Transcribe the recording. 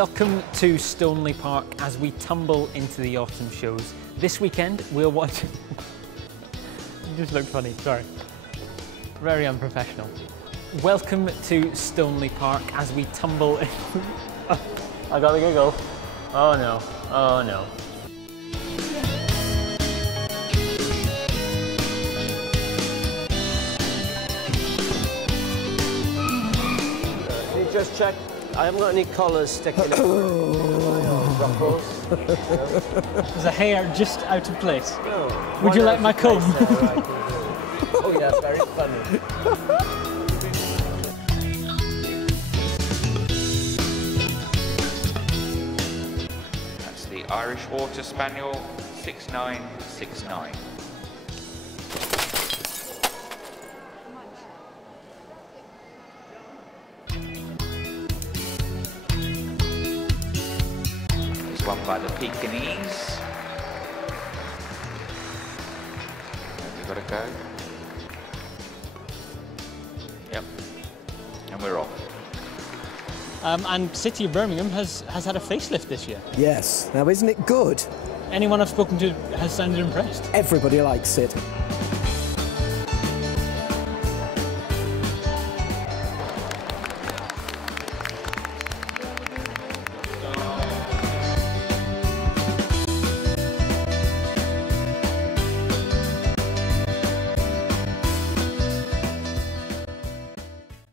Welcome to Stoneleigh Park as we tumble into the autumn shows. This weekend we'll watch... You just looked funny, sorry. Very unprofessional. Welcome to Stoneleigh Park as we tumble in... I got the giggle. Oh no, oh no. Can you just check? I haven't got any collars sticking out. Ruffles. There's a hair just out of place. No. Would you like my comb? Oh yeah, very funny. That's the Irish Water Spaniel 6969. There's one by the Pekingese. Have you got to go? Yep. And we're off. And City of Birmingham has had a facelift this year. Yes. Now, isn't it good? Anyone I've spoken to has sounded impressed. Everybody likes it.